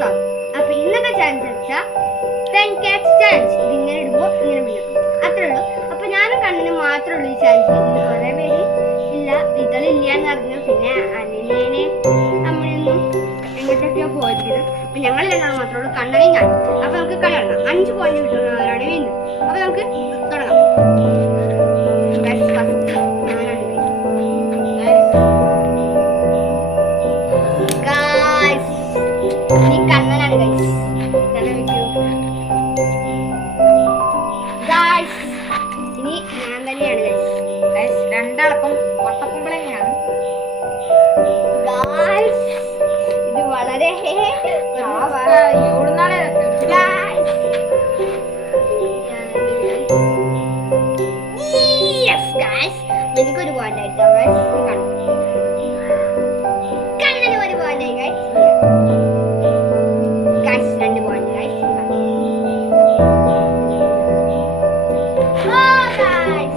Song. അപ്പൊ ഇന്നത്തെ challenge വെച്ചാൽ 10 cats ചാലഞ്ച്. ഇതിങ്ങനെ ഇടുമ്പോൾ ഇങ്ങനെ വീഴും, അത്രേ ഉള്ളൂ. അപ്പൊ ഞാനും കണ്ണന് മാത്രമേ ഉള്ളൂ ഈ ചാലഞ്ച്. ഇന്ന് കുറെ പേര് ഇല്ല, ഇതളില്ല എന്ന് പറഞ്ഞു. പിന്നെ അനിലേനെ നമ്മളൊന്നും എങ്ങോട്ടൊക്കെയോ പോയിരിക്കുന്നത്. അപ്പൊ ഞങ്ങൾ രണ്ടാളും മാത്രമേ ഉള്ളൂ, കണ്ണനെ ഞാൻ. അപ്പൊ നമുക്ക് കളി തുടങ്ങാം. 5 പോയിന്റ് കിട്ടുന്നവരാണ് വീണ്ടും. അപ്പൊ നമുക്ക് തുടങ്ങാം. ഇനി കണ്ണനാണ് ഗൈസ്. ഇനി ഞാൻ തന്നെയാണ് ഗൈസ്. രണ്ടാളപ്പം വട്ടക്കുമ്പളെയാണ്. ഇത് വളരെ എനിക്കൊരു പോയിന്റായിട്ടോ കണ്ണന് ഒരു പോയിന്റായി guys. 2 point guys. Oh guys.